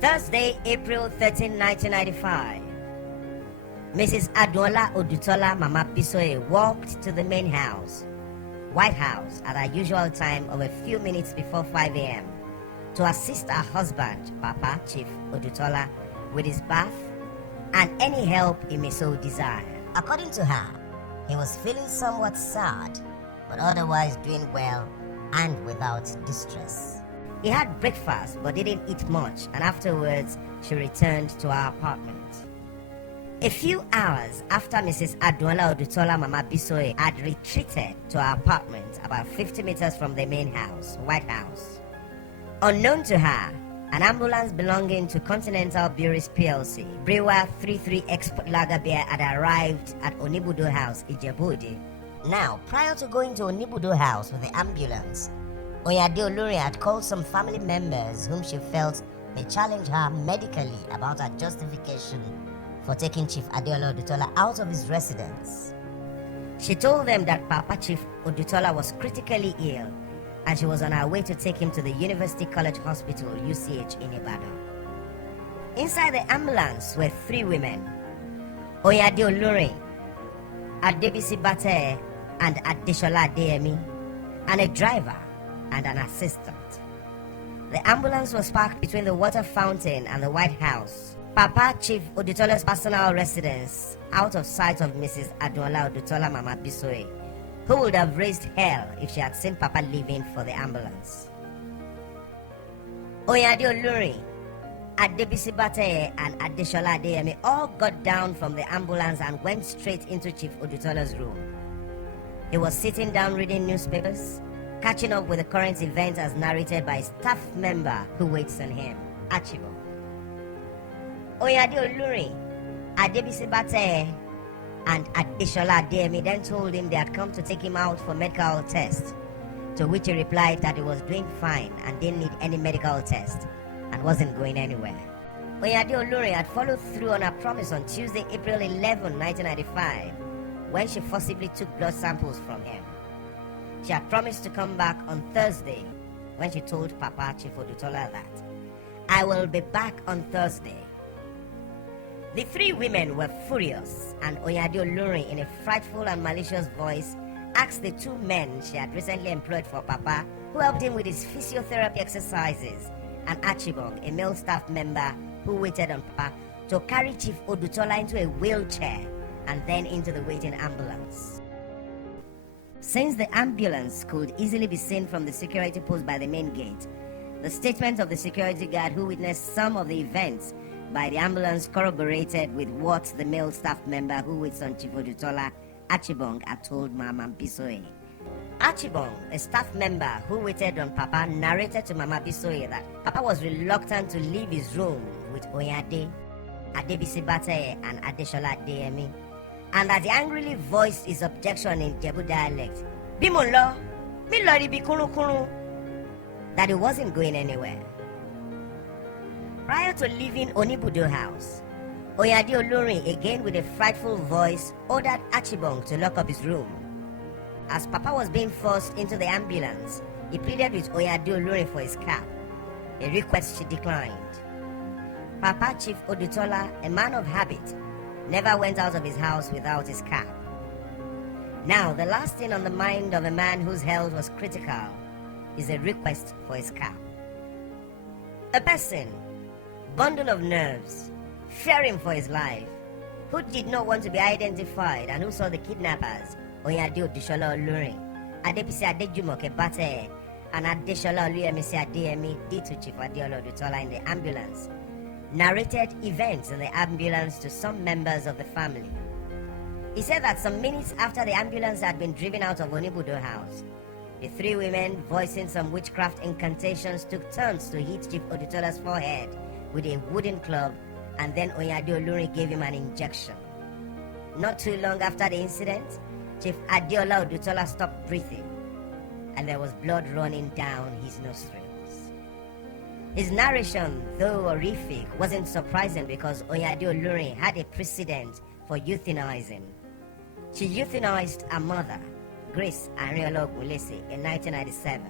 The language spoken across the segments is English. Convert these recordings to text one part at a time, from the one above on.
Thursday, April 13, 1995. Mrs. Adeola Odutola Mama Bisoye walked to the main house, White House, at her usual time of a few minutes before 5 a.m. to assist her husband, Papa Chief Odutọlá, with his bath and any help he may so desire. According to her, he was feeling somewhat sad, but otherwise doing well and without distress. He had breakfast but didn't eat much, and afterwards she returned to her apartment. A few hours after Mrs. Adeola Odutola Mama Bisoye had retreated to her apartment about 50 meters from the main house, White House. Unknown to her, an ambulance belonging to Continental Breweries PLC, Brewer 33 Export Lager Beer, had arrived at Onibudo House, Ijebu-Ode. Now, prior to going to Onibudo House with the ambulance, Oyinade Olurin had called some family members whom she felt may challenge her medically about her justification for taking Chief Adeola Odutola out of his residence. She told them that Papa Chief Odutọlá was critically ill and she was on her way to take him to the University College Hospital, UCH, in Ibadan. Inside the ambulance were three women, Oyinade Olurin, Adebisi Bate, and Adesola Adeyemi, and a driver and an assistant. The ambulance was parked between the water fountain and the White House, Papa Chief Odutola's personal residence, out of sight of Mrs. Adeola Odutola Mama Bisoye, who would have raised hell if she had seen Papa leaving for the ambulance. Oyinade Olurin, Adebisi Bate, and Adesola Adeyemi all got down from the ambulance and went straight into Chief Odutola's room. He was sitting down reading newspapers, catching up with the current events as narrated by a staff member who waits on him, Archibald. Oyinade Olurin, Adebisi Bate, and Adesola Adeyemi then told him they had come to take him out for medical test, to which he replied that he was doing fine and didn't need any medical test and wasn't going anywhere. Oyinade Olurin had followed through on her promise on Tuesday, April 11, 1995, when she forcibly took blood samples from him. She had promised to come back on Thursday, when she told Papa Chief Odutọlá that, "I will be back on Thursday." The three women were furious, and Oyinade Olurin, in a frightful and malicious voice, asked the two men she had recently employed for Papa, who helped him with his physiotherapy exercises, and Archibald, a male staff member who waited on Papa, to carry Chief Odutọlá into a wheelchair and then into the waiting ambulance. Since the ambulance could easily be seen from the security post by the main gate, the statement of the security guard who witnessed some of the events by the ambulance corroborated with what the male staff member who waits on Chief Odutọlá, Archibald, had told Mama Bisoye. Archibald, a staff member who waited on Papa, narrated to Mama Bisoye that Papa was reluctant to leave his room with Oyinade, Adebisi Bate, and Adesola Adeyemi, and that he angrily voiced his objection in Ijebu dialect, "Bimolo, mi lori bi kuru," that he wasn't going anywhere. Prior to leaving Onibudo House, Oyinade Olurin, again with a frightful voice, ordered Archibald to lock up his room. As Papa was being forced into the ambulance, he pleaded with Oyinade Olurin for his cap, a request she declined. Papa Chief Odutọlá, a man of habit, never went out of his house without his cap. Now, the last thing on the mind of a man whose health was critical is a request for his cap. A person, bundle of nerves, fearing for his life, who did not want to be identified and who saw the kidnappers, Oyinade Olusola Olurin, Adebisi Adejumoke Bate, and Adesola Adeyemi, did to Chief Adeola Odutola in the ambulance, narrated events in the ambulance to some members of the family. He said that some minutes after the ambulance had been driven out of Onibudo House, the three women, voicing some witchcraft incantations, took turns to hit Chief Odutola's forehead with a wooden club, and then Oyinade Olurin gave him an injection. Not too long after the incident, Chief Adeola Odutola stopped breathing, and there was blood running down his nostrils. His narration, though horrific, wasn't surprising because Oyinade Olurin had a precedent for euthanizing. She euthanized her mother, Grace Ariola Ogulese, in 1997.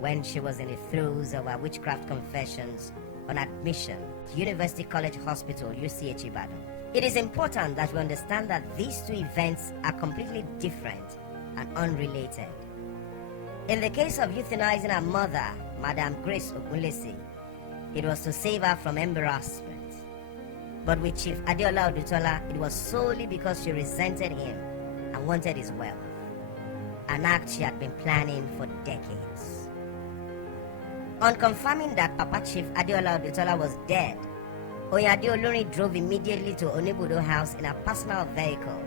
when she was in the throes of her witchcraft confessions on admission to University College Hospital, UCH Ibadan. It is important that we understand that these two events are completely different and unrelated. In the case of euthanizing her mother, Madam Grace Ogunlesi, it was to save her from embarrassment. But with Chief Adeola Odutola, it was solely because she resented him and wanted his wealth, an act she had been planning for decades. On confirming that Papa Chief Adeola Odutola was dead, Oyinade Olurin drove immediately to Onibudo House in a personal vehicle,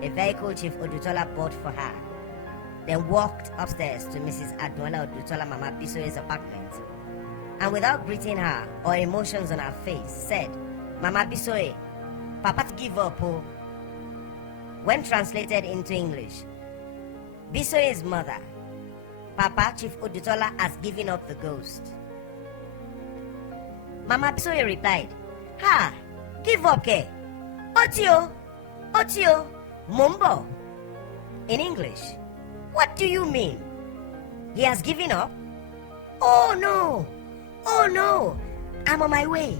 a vehicle Chief Odutola bought for her, then walked upstairs to Mrs. Adeola Odutola Mama Bisoye's apartment, and without greeting her or emotions on her face, said, "Mama Bisoye, Papa give up, oh." When translated into English, Bisoye's mother, Papa Chief Odutola, has given up the ghost. Mama Bisoye replied, "Ha, give up ke? Otio, mumbo." In English, "What do you mean? He has given up? Oh no, I'm on my way."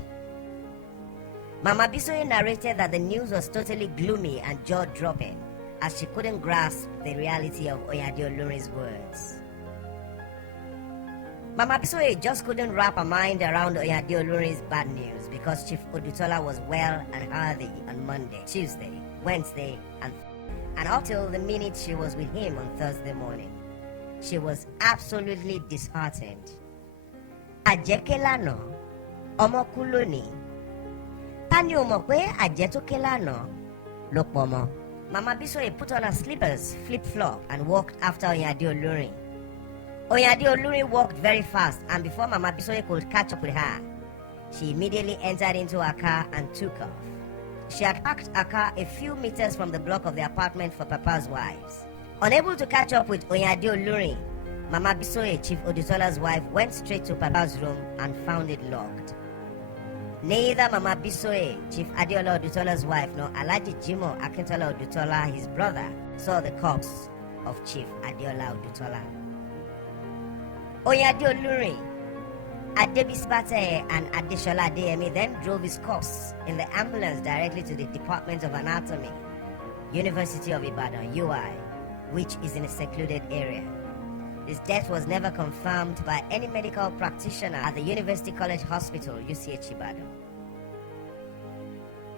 Mama Bisoye narrated that the news was totally gloomy and jaw-dropping, as she couldn't grasp the reality of Oyinade Olurin's words. Mama Bisoye just couldn't wrap her mind around Oyinade Olurin's bad news because Chief Odutọlá was well and healthy on Monday, Tuesday, Wednesday, and up till the minute she was with him on Thursday morning. She was absolutely disheartened. Ajekelano, omokuloni. Tani o mọ̀ pé àjẹ́ tó ké lánàá ló pọ̀ mọ́. Mama Bisoye put on her slippers, flip-flop, and walked after Oyinade Olurin. Oyinade Olurin walked very fast, and before Mama Bisoye could catch up with her, she immediately entered into her car and took off. She had parked her car a few meters from the block of the apartment for Papa's wives. Unable to catch up with Oyinade Olurin, Mama Bisoye, Chief Odutola's wife, went straight to Papa's room and found it locked. Neither Mama Bisoye, Chief Adeola Odutola's wife, nor Alhaji Jimoh Akintola Odutola, his brother, saw the corpse of Chief Adeola Odutola. Oyinade Olurin, Adebisi Bateye, and Adesola Adeyemi then drove his corpse in the ambulance directly to the Department of Anatomy, University of Ibadan, UI, which is in a secluded area. His death was never confirmed by any medical practitioner at the University College Hospital, UCH Ibadan.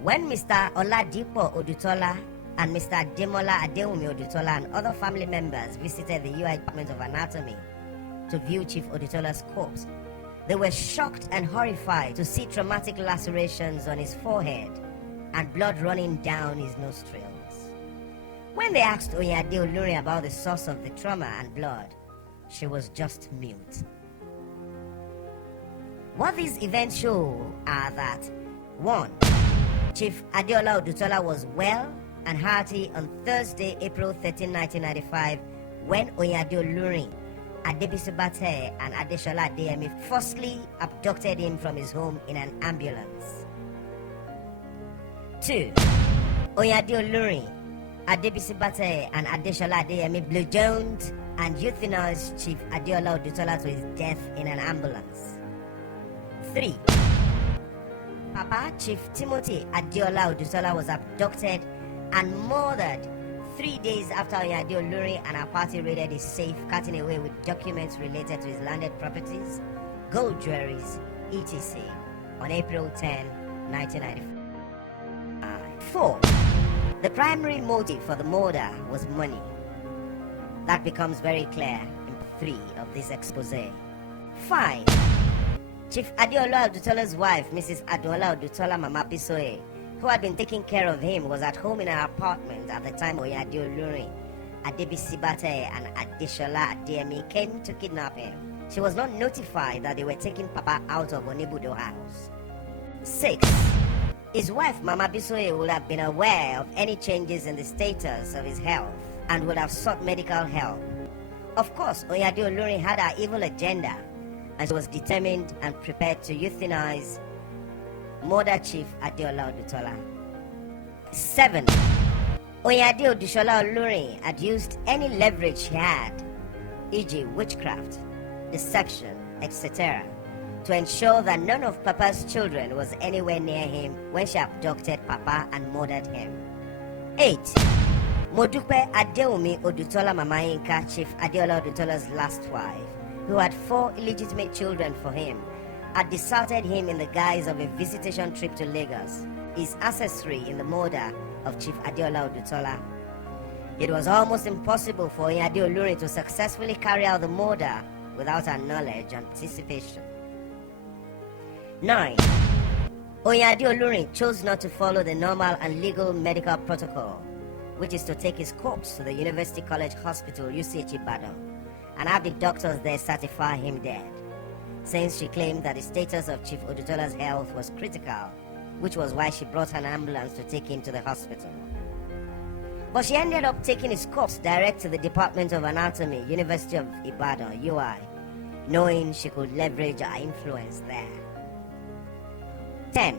When Mr. Oladipo Odutola and Mr. Demola Adewumi Odutola and other family members visited the UI Department of Anatomy to view Chief Odutola's corpse, they were shocked and horrified to see traumatic lacerations on his forehead and blood running down his nostrils. When they asked Oyinade Olurin about the source of the trauma and blood, she was just mute. What these events show are that 1. Chief Adeola Odutola was well and hearty on Thursday, April 13, 1995, when Oyinade Olurin, Adebisi Bateye, and Adesola Adeyemi forcibly abducted him from his home in an ambulance. 2. Oyinade Olurin, Adebisi Bateye, and Adesola Adeyemi bludgeoned and euthanized Chief Adeola Odutola to his death in an ambulance. 3. Papa Chief Timothy Adeola Odutola was abducted and murdered 3 days after Oyinade Olurin and her party raided his safe, cutting away with documents related to his landed properties, gold jewelries, etc. on April 10, 1995. 4. The primary motive for the murder was money. That becomes very clear in 3 of this exposé. 5. Chief Adeola Odutola's wife, Mrs. Adeola Odutola Mama Bisoye, who had been taking care of him, was at home in her apartment at the time Oyinade Olurin, Adebisi Bateye, and Adesola Adeyemi came to kidnap him. She was not notified that they were taking Papa out of Onibudo house. 6. His wife, Mama Bisoye, would have been aware of any changes in the status of his health and would have sought medical help. Of course, Oyinade Olurin had her evil agenda, and she was determined and prepared to euthanize murder Chief Adeola Odutola. 7. Oyinade Olurin had used any leverage she had, e.g. witchcraft, deception, etc., to ensure that none of Papa's children was anywhere near him when she abducted Papa and murdered him. 8. Modupe Adewumi Odutola Mama Yinka, Chief Adeola Odutola's last wife, who had 4 illegitimate children for him, had deserted him in the guise of a visitation trip to Lagos, his ancestry in the murder of Chief Adeola Odutola. It was almost impossible for Oyinade Olurin to successfully carry out the murder without her knowledge and participation. 9. Oyinade Olurin chose not to follow the normal and legal medical protocol, which is to take his corpse to the University College Hospital, UCH Ibadan, and have the doctors there certify him dead, since she claimed that the status of Chief Odutola's health was critical, which was why she brought an ambulance to take him to the hospital. But she ended up taking his corpse direct to the Department of Anatomy, University of Ibadan, UI, knowing she could leverage her influence there. 10.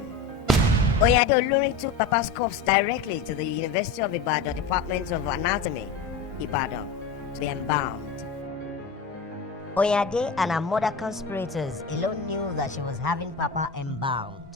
Oyinade Olurin took Papa's corpse directly to the University of Ibadan Department of Anatomy, Ibadan, to be embalmed. Oyinade and her mother conspirators alone knew that she was having Papa embalmed.